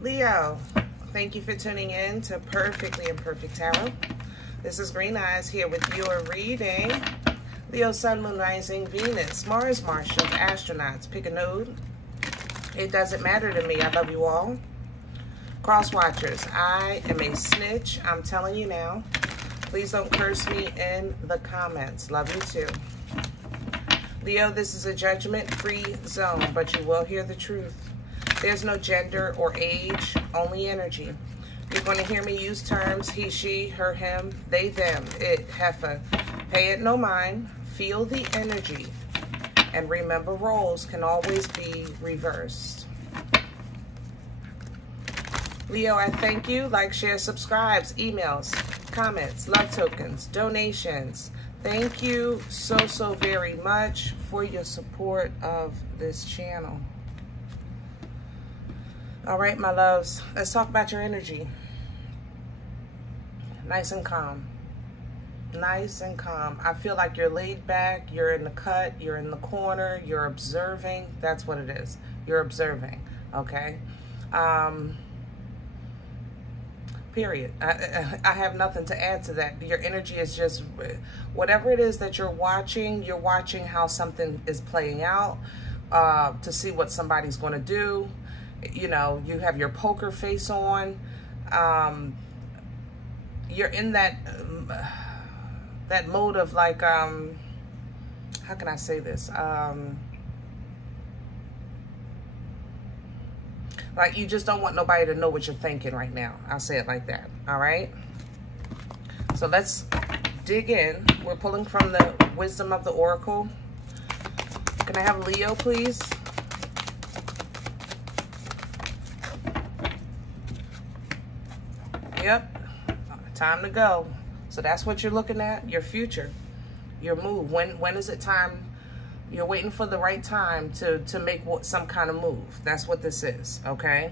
Leo, thank you for tuning in to Perfectly Imperfect Tarot. This is Green Eyes here with your reading. Leo, Sun, Moon, Rising, Venus, Mars, Martians, astronauts. Pick a node. It doesn't matter to me. I love you all. Cross watchers, I am a snitch. I'm telling you now. Please don't curse me in the comments. Love you too. Leo, this is a judgment-free zone, but you will hear the truth. There's no gender or age, only energy. You're going to hear me use terms he, she, her, him, they, them, it, heifer. Pay it no mind. Feel the energy. And remember, roles can always be reversed. Leo, I thank you. Like, share, subscribes, emails, comments, love tokens, donations. Thank you so very much for your support of this channel. All right, my loves, let's talk about your energy. Nice and calm. Nice and calm. I feel like you're laid back, you're in the cut, you're in the corner, you're observing. That's what it is. You're observing, okay? Period. I have nothing to add to that. Your energy is just, whatever it is that you're watching how something is playing out, to see what somebody's going to do. You know, you have your poker face on. You're in that that mode of like, how can I say this? Like you just don't want nobody to know what you're thinking right now. I'll say it like that. All right. So let's dig in. We're pulling from the wisdom of the oracle. Can I have Leo, please? Yep, time to go. So that's what you're looking at, your future, your move. When is it time? You're waiting for the right time to make some kind of move. That's what this is, okay?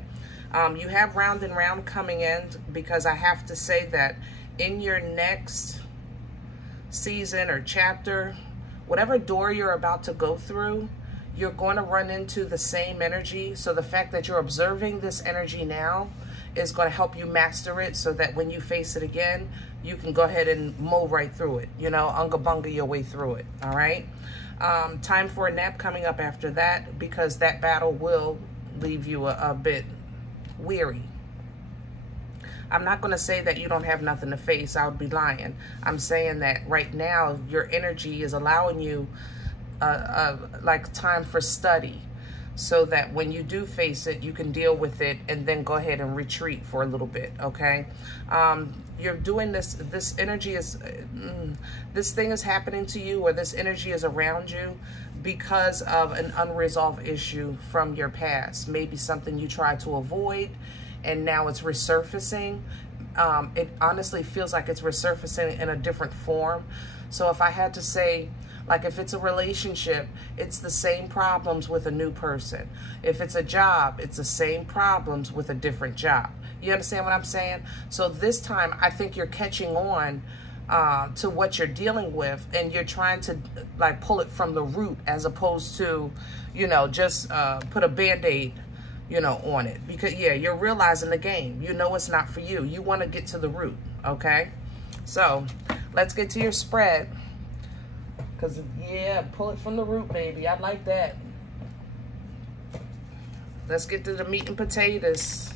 You have round and round coming in, because I have to say that in your next season or chapter, whatever door you're about to go through, you're going to run into the same energy. So the fact that you're observing this energy now is going to help you master it, so that when you face it again, you can go ahead and mow right through it. You know, unga bunga your way through it. All right. Time for a nap coming up after that, because that battle will leave you a bit weary. I'm not going to say that you don't have nothing to face. I would be lying. I'm saying that right now your energy is allowing you like time for study, so that when you do face it, you can deal with it and then go ahead and retreat for a little bit, okay? You're doing this energy is, this thing is happening to you, or this energy is around you because of an unresolved issue from your past. Maybe something you tried to avoid and now it's resurfacing. It honestly feels like it's resurfacing in a different form. So if I had to say, like if it's a relationship, it's the same problems with a new person. If it's a job, it's the same problems with a different job. You understand what I'm saying? So this time, I think you're catching on to what you're dealing with, and you're trying to like pull it from the root, as opposed to, you know, just put a Band-Aid, you know, on it. Because yeah, you're realizing the game. You know it's not for you. You want to get to the root, okay? So let's get to your spread. Because, yeah, pull it from the root, baby. I like that. Let's get to the meat and potatoes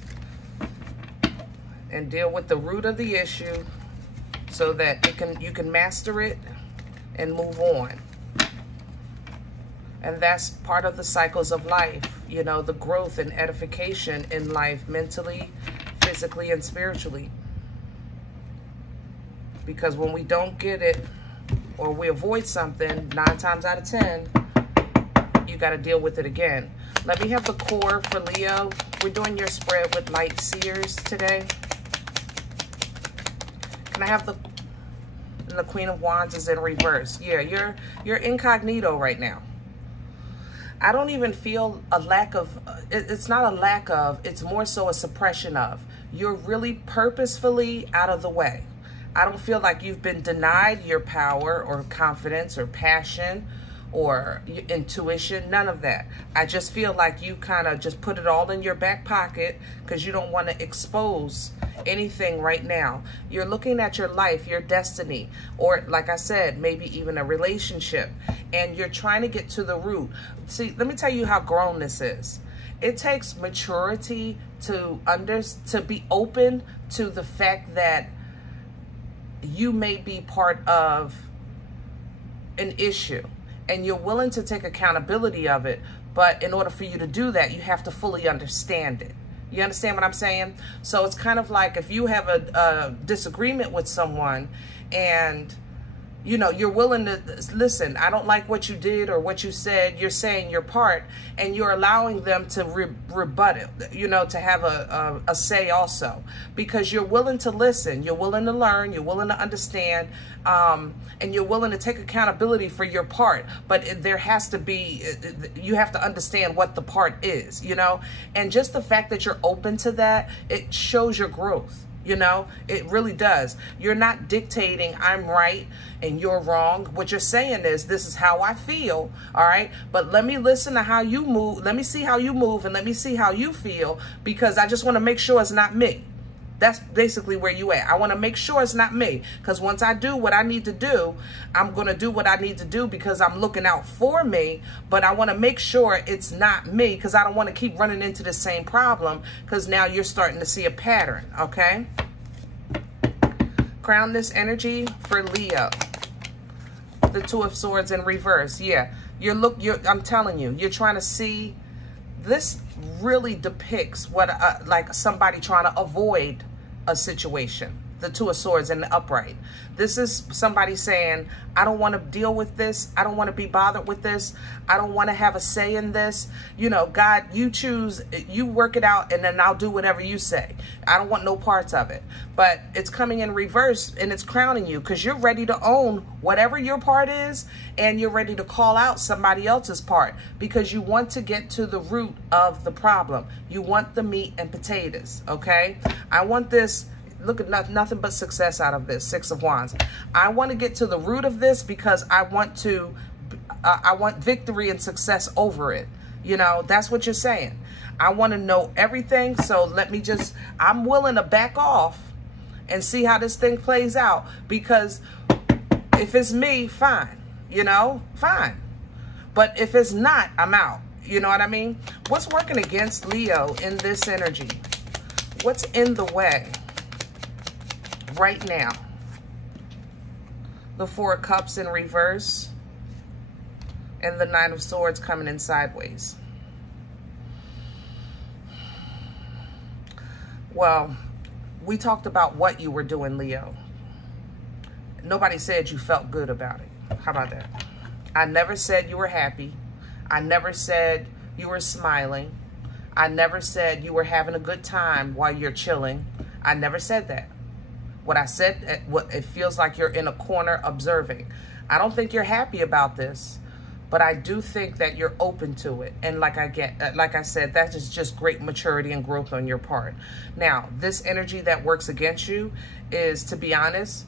and deal with the root of the issue, so that you can master it and move on. And that's part of the cycles of life, you know, the growth and edification in life, mentally, physically, and spiritually. Because when we don't get it, or we avoid something, 9 times out of 10, you got to deal with it again. Let me have the core for Leo. We're doing your spread with light seers today. Can I have the Queen of Wands is in reverse? Yeah, you're incognito right now. I don't even feel a lack of, it's not a lack of, it's more so a suppression of. You're really purposefully out of the way. I don't feel like you've been denied your power or confidence or passion or intuition, none of that. I just feel like you kind of just put it all in your back pocket because you don't want to expose anything right now. You're looking at your life, your destiny, or like I said, maybe even a relationship, and you're trying to get to the root. See, let me tell you how grown this is. It takes maturity to be open to the fact that you may be part of an issue and you're willing to take accountability of it. But in order for you to do that, you have to fully understand it. You understand what I'm saying? So it's kind of like if you have a disagreement with someone and you know, you're willing to listen, I don't like what you did or what you said, you're saying your part, and you're allowing them to rebut it, you know, to have a say also, because you're willing to listen, you're willing to learn, you're willing to understand, and you're willing to take accountability for your part. But there has to be, you have to understand what the part is, you know, and just the fact that you're open to that, it shows your growth. You know, it really does. You're not dictating I'm right and you're wrong. What you're saying is, this is how I feel, all right? But let me listen to how you move. Let me see how you move and let me see how you feel, because I just want to make sure it's not me. That's basically where you at. I want to make sure it's not me, because once I do what I need to do, I'm going to do what I need to do because I'm looking out for me. But I want to make sure it's not me, because I don't want to keep running into the same problem, because now you're starting to see a pattern, okay? Crown this energy for Leo. The Two of Swords in reverse. Yeah, I'm telling you, you're trying to see. This really depicts what like somebody trying to avoid a situation. The Two of Swords in the upright. This is somebody saying, I don't want to deal with this. I don't want to be bothered with this. I don't want to have a say in this. You know, God, you choose, you work it out, and then I'll do whatever you say. I don't want no parts of it. But it's coming in reverse, and it's crowning you because you're ready to own whatever your part is, and you're ready to call out somebody else's part because you want to get to the root of the problem. You want the meat and potatoes, okay? I want this. Look at nothing but success out of this. Six of Wands. I want to get to the root of this because I want victory and success over it. You know, that's what you're saying. I want to know everything. So I'm willing to back off and see how this thing plays out, because if it's me, fine, you know, fine. But if it's not, I'm out. You know what I mean? What's working against Leo in this energy? What's in the way right now? The Four of Cups in reverse and the Nine of Swords coming in sideways. Well, we talked about what you were doing, Leo. Nobody said you felt good about it. How about that? I never said you were happy. I never said you were smiling. I never said you were having a good time while you're chilling. I never said that. What I said, it feels like you're in a corner observing. I don't think you're happy about this, but I do think that you're open to it. And like I said, that is just great maturity and growth on your part. Now, this energy that works against you is, to be honest,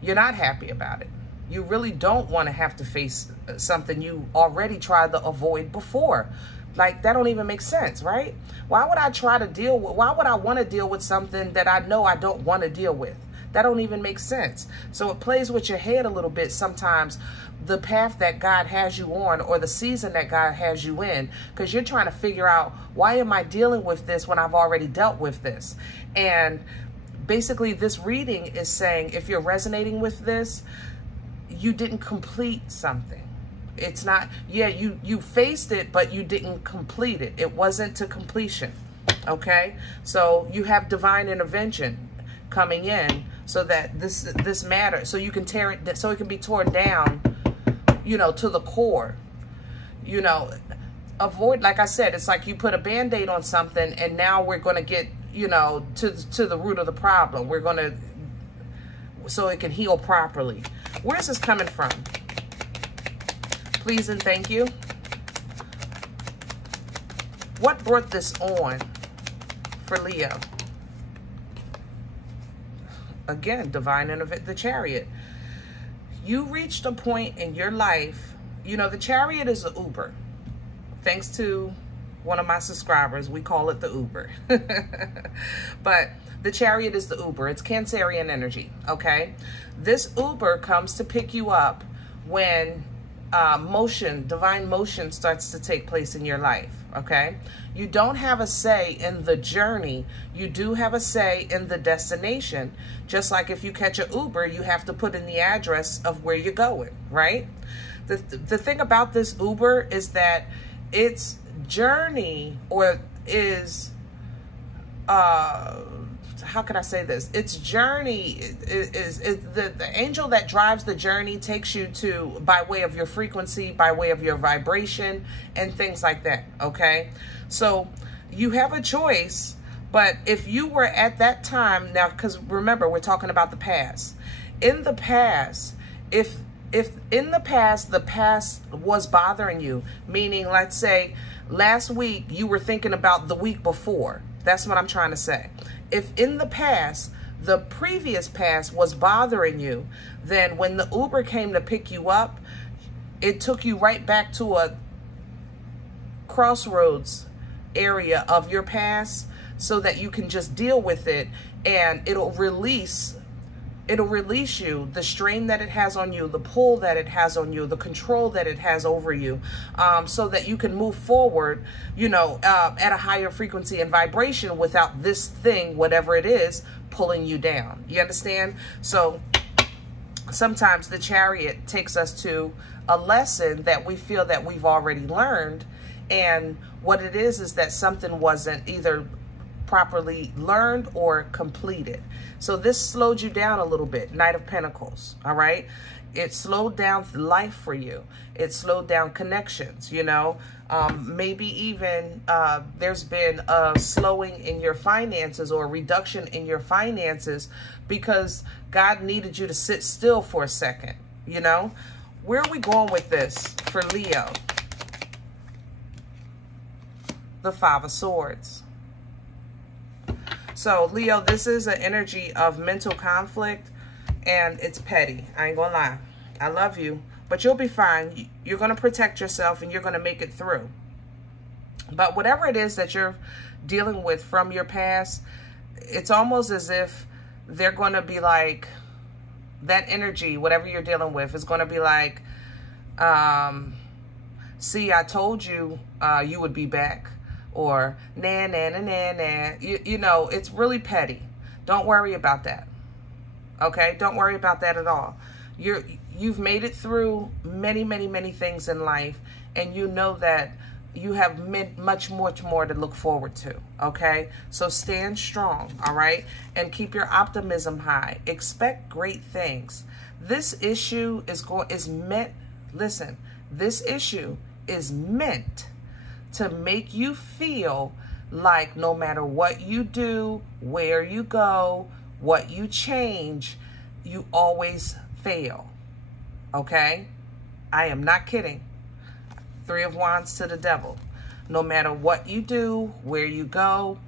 you're not happy about it. You really don't want to have to face something you already tried to avoid before. Like, that don't even make sense, right? Why would I why would I want to deal with something that I know I don't want to deal with? That don't even make sense. So it plays with your head a little bit sometimes, the path that God has you on or the season that God has you in, because you're trying to figure out, why am I dealing with this when I've already dealt with this? And basically this reading is saying, if you're resonating with this, you didn't complete something. It's not, yeah, you faced it, but you didn't complete it. It wasn't to completion, okay? So you have divine intervention coming in so that this matter, so you can tear it, so it can be torn down, you know, to the core. You know, avoid, like I said, it's like you put a Band-Aid on something and now we're going to get, you know, to the root of the problem. We're going to, so it can heal properly. Where's this coming from? Please and thank you. What brought this on for Leo? Again, divine intervention, the Chariot. You reached a point in your life you know, the Chariot is an Uber. Thanks to one of my subscribers, we call it the Uber. But the Chariot is the Uber. It's Cancerian energy, okay? This Uber comes to pick you up when divine motion starts to take place in your life, okay? You don't have a say in the journey. You do have a say in the destination. Just like if you catch an Uber, you have to put in the address of where you're going, right? The thing about this Uber is that its journey is how can I say this? Its journey is the angel that drives the journey takes you to by way of your frequency, by way of your vibration, and things like that, okay? So you have a choice, but if you were at that time, now, because remember, we're talking about the past. In the past, if in the past was bothering you, meaning, let's say, last week you were thinking about the week before. That's what I'm trying to say. If in the past, the previous past was bothering you, then when the Uber came to pick you up, it took you right back to a crossroads area of your past so that you can just deal with it, and it'll release you, the strain that it has on you, the pull that it has on you, the control that it has over you, so that you can move forward, you know, at a higher frequency and vibration without this thing, whatever it is, pulling you down. You understand? So sometimes the Chariot takes us to a lesson that we feel that we've already learned, and what it is that something wasn't either properly learned or completed. So this slowed you down a little bit. Knight of Pentacles, all right? It slowed down life for you. It slowed down connections, you know. Maybe even there's been a slowing in your finances or a reduction in your finances because God needed you to sit still for a second, you know. Where are we going with this for Leo? The Five of Swords. So, Leo, this is an energy of mental conflict, and it's petty. I ain't gonna lie. I love you, but you'll be fine. You're gonna protect yourself, and you're gonna make it through. But whatever it is that you're dealing with from your past, it's almost as if they're gonna be like, that energy, whatever you're dealing with, is gonna be like, see, I told you you would be back. Or, nah, nah, nah, nah, nah. You know, it's really petty. Don't worry about that. Okay? Don't worry about that at all. You've made it through many, many, many things in life, and you know that you have much more to look forward to. Okay? So stand strong, all right? And keep your optimism high. Expect great things. This issue is meant, listen, this issue is meant to make you feel like no matter what you do, where you go, what you change, you always fail. Okay? I am not kidding. Three of Wands to the Devil. No matter what you do, where you go,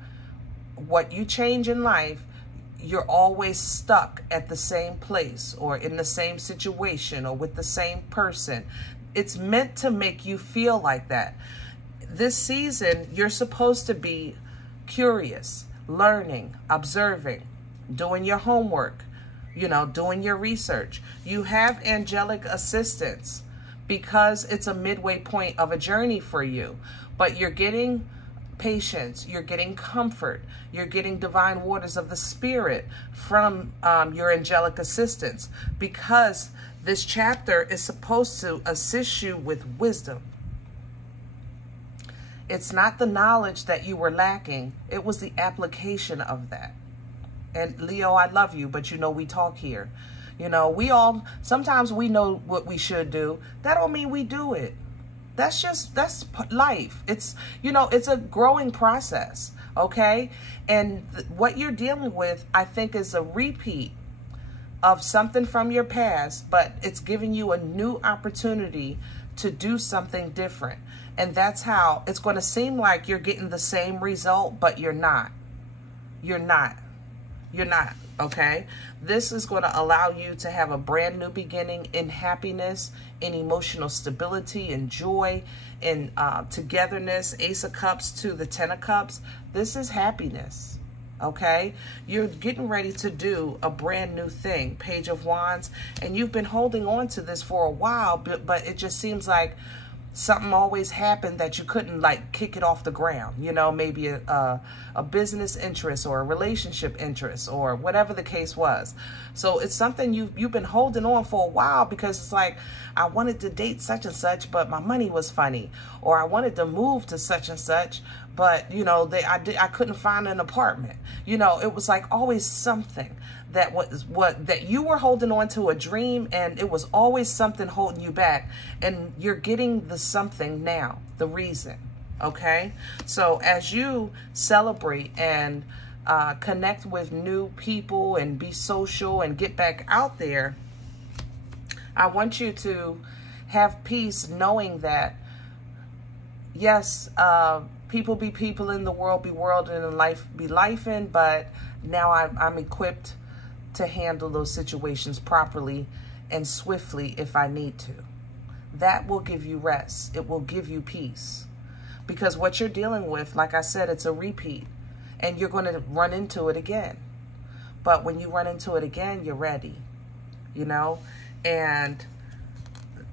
what you change in life, you're always stuck at the same place or in the same situation or with the same person. It's meant to make you feel like that. This season, you're supposed to be curious, learning, observing, doing your homework, you know, doing your research. You have angelic assistance because it's a midway point of a journey for you. But you're getting patience, you're getting comfort, you're getting divine waters of the spirit from your angelic assistance, because this chapter is supposed to assist you with wisdom. It's not the knowledge that you were lacking. It was the application of that. And Leo, I love you, but you know, we talk here. You know, sometimes we know what we should do. That don't mean we do it. That's life. It's, you know, it's a growing process, okay? And what you're dealing with, I think, is a repeat of something from your past, but it's giving you a new opportunity to do something different. And that's how it's going to seem like you're getting the same result, but you're not. You're not. You're not, okay? This is going to allow you to have a brand new beginning in happiness, in emotional stability, in joy, in togetherness. Ace of Cups to the Ten of Cups. This is happiness, okay? You're getting ready to do a brand new thing. Page of Wands. And you've been holding on to this for a while, but it just seems like something always happened that you couldn't like kick it off the ground. You know, maybe a business interest or a relationship interest or whatever the case was. So it's something you've been holding on for a while, because it's like, I wanted to date such and such, but my money was funny. Or I wanted to move to such and such, but you know, I couldn't find an apartment. You know, it was like always something that that you were holding on to, a dream, and it was always something holding you back, and you're getting the something now, the reason, okay? So as you celebrate and connect with new people and be social and get back out there, I want you to have peace knowing that, yes, people be people in the world, be world and life be life in, but now I'm equipped to handle those situations properly and swiftly if I need to. That will give you rest. It will give you peace. Because what you're dealing with, like I said, it's a repeat. And you're going to run into it again. But when you run into it again, you're ready. You know? And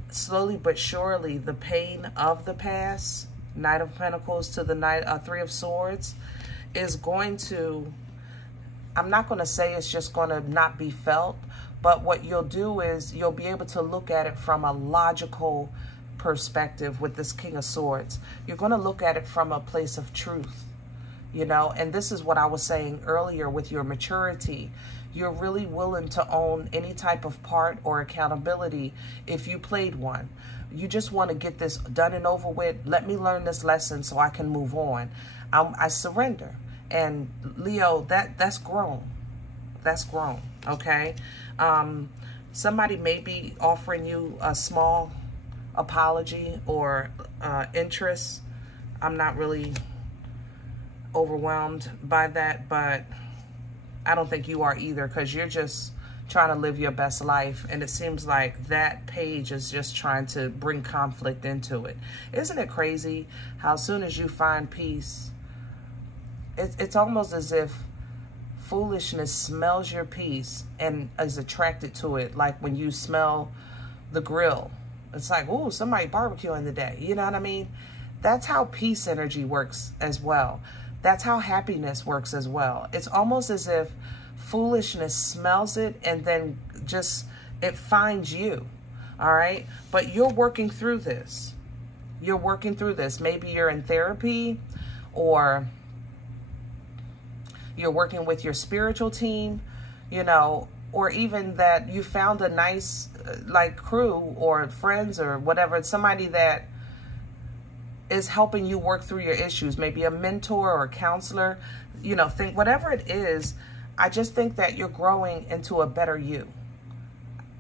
slowly but surely, the pain of the past, Knight of Pentacles to the Three of Swords, is going to, I'm not going to say it's just going to not be felt, but what you'll do is you'll be able to look at it from a logical perspective with this King of Swords. You're going to look at it from a place of truth, you know, and this is what I was saying earlier with your maturity. You're really willing to own any type of part or accountability if you played one. You just want to get this done and over with. Let me learn this lesson so I can move on. I surrender. And Leo, that's grown. That's grown, okay? Somebody may be offering you a small apology or interest. I'm not really overwhelmed by that, but I don't think you are either, because you're just trying to live your best life, and it seems like that page is just trying to bring conflict into it. Isn't it crazy how as soon as you find peace, it's almost as if foolishness smells your peace and is attracted to it, like when you smell the grill. It's like, ooh, somebody barbecuing today. You know what I mean? That's how peace energy works as well. That's how happiness works as well. It's almost as if foolishness smells it and then just, it finds you, all right? But you're working through this. You're working through this. Maybe you're in therapy, or you're working with your spiritual team, you know, or even that you found a nice, like, crew or friends or whatever, somebody that is helping you work through your issues, maybe a mentor or a counselor, you know, think whatever it is. I just think that you're growing into a better you.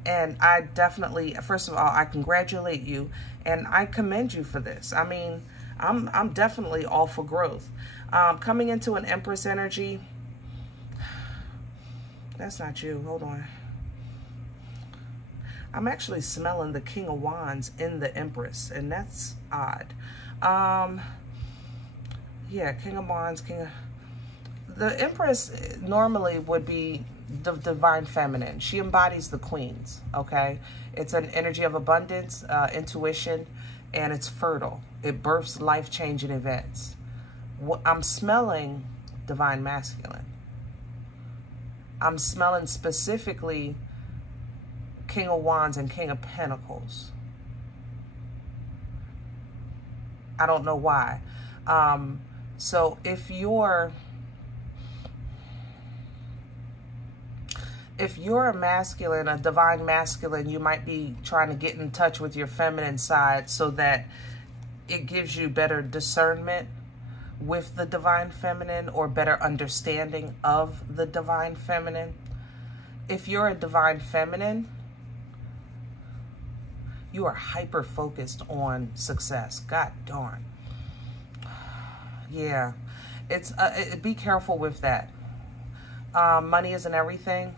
And I definitely, first of all, I congratulate you and I commend you for this. I mean, I'm definitely all for growth. Coming into an Empress energy, that's not you, hold on. I'm actually smelling the King of Wands in the Empress, and that's odd. Yeah, King of Wands, the Empress normally would be the divine feminine. She embodies the queens, okay? It's an energy of abundance, intuition, and it's fertile. It births life-changing events. I'm smelling divine masculine. I'm smelling specifically King of Wands and King of Pentacles. I don't know why. So if you're a masculine, a divine masculine, you might be trying to get in touch with your feminine side so that it gives you better discernment with the divine feminine, or better understanding of the divine feminine. If you're a divine feminine, you are hyper focused on success. God darn. Yeah, it's be careful with that. money isn't everything.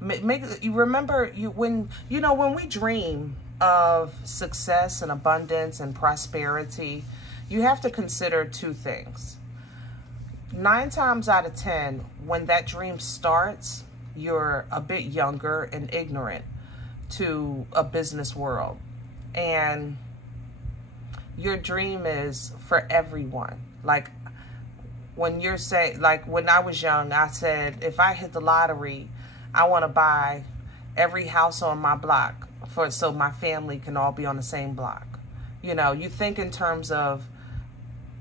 You remember when we dream of success and abundance and prosperity, you have to consider two things. 9 times out of 10, when that dream starts, you're a bit younger and ignorant to a business world. And your dream is for everyone. Like when you're saying, like when I was young, I said, if I hit the lottery, I want to buy every house on my block so my family can all be on the same block. You know, you think in terms of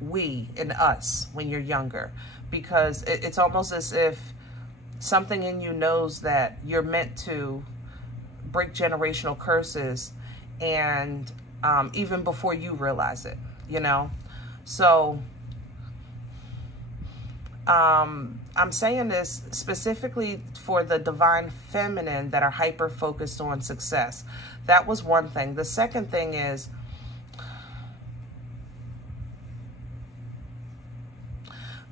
we and us when you're younger, because it's almost as if something in you knows that you're meant to break generational curses, and even before you realize it, you know. So I'm saying this specifically for the divine feminine that are hyper focused on success. That was one thing. The second thing is,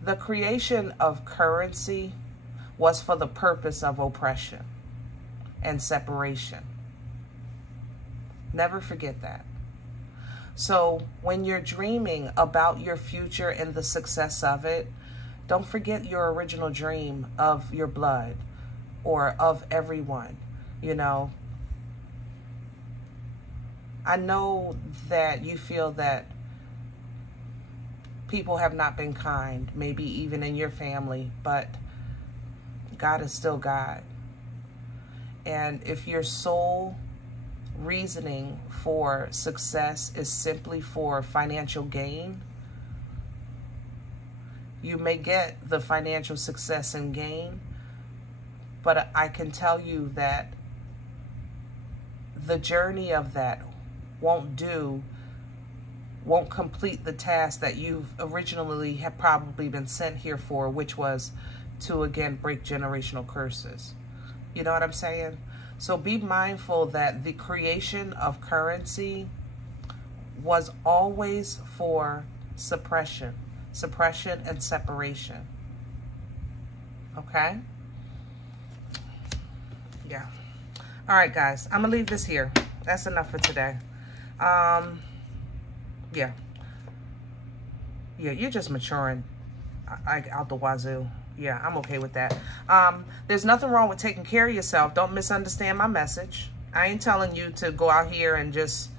the creation of currency was for the purpose of oppression and separation. Never forget that. So when you're dreaming about your future and the success of it, don't forget your original dream of your blood or of everyone, you know. I know that you feel that people have not been kind, maybe even in your family, but God is still God. And if your sole reasoning for success is simply for financial gain, you may get the financial success and gain, but I can tell you that the journey of that won't complete the task that you've originally have probably been sent here for, which was to, again, break generational curses. You know what I'm saying? So be mindful that the creation of currency was always for suppression and separation. Okay? Yeah. All right, guys. I'm going to leave this here. That's enough for today. Yeah, you're just maturing out the wazoo. Yeah, I'm okay with that. There's nothing wrong with taking care of yourself. Don't misunderstand my message. I ain't telling you to go out here and just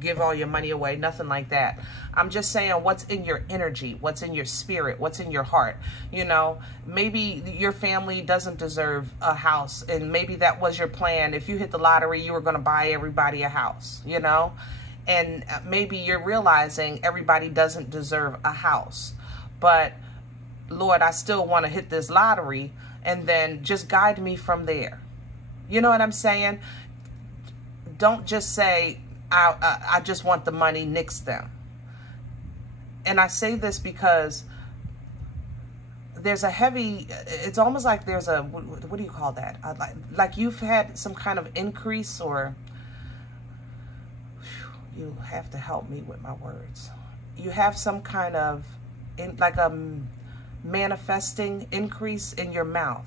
give all your money away. Nothing like that. I'm just saying what's in your energy, what's in your spirit, what's in your heart. You know, maybe your family doesn't deserve a house, and maybe that was your plan. If you hit the lottery, you were going to buy everybody a house, you know. And maybe you're realizing everybody doesn't deserve a house. But, Lord, I still want to hit this lottery, and then just guide me from there. You know what I'm saying? Don't just say, I just want the money, nix them. And I say this because there's a heavy, it's almost like there's a, what do you call that? Like you've had some kind of increase, or... You have to help me with my words. You have some kind of, like a manifesting increase in your mouth.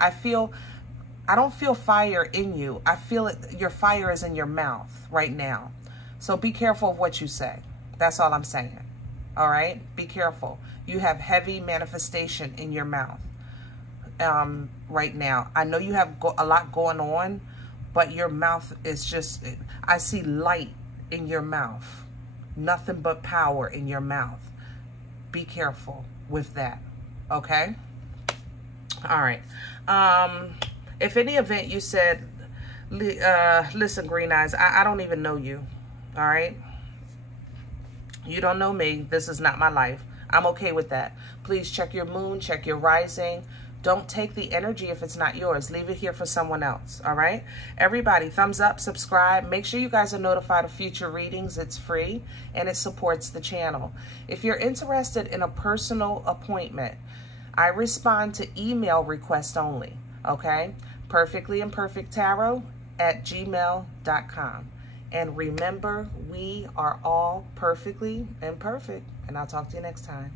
I don't feel fire in you. I feel it, your fire is in your mouth right now. So be careful of what you say. That's all I'm saying. All right? Be careful. You have heavy manifestation in your mouth right now. I know you have a lot going on, but your mouth is just, I see light in your mouth. Nothing but power in your mouth. Be careful with that. Okay? All right. If any event you said, listen, Green Eyes, I don't even know you. All right? You don't know me. This is not my life. I'm okay with that. Please check your moon, check your rising. Don't take the energy if it's not yours. Leave it here for someone else, all right? Everybody, thumbs up, subscribe. Make sure you guys are notified of future readings. It's free, and it supports the channel. If you're interested in a personal appointment, I respond to email requests only, okay? Perfectlyimperfecttarot@gmail.com. And remember, we are all perfectly imperfect. And I'll talk to you next time.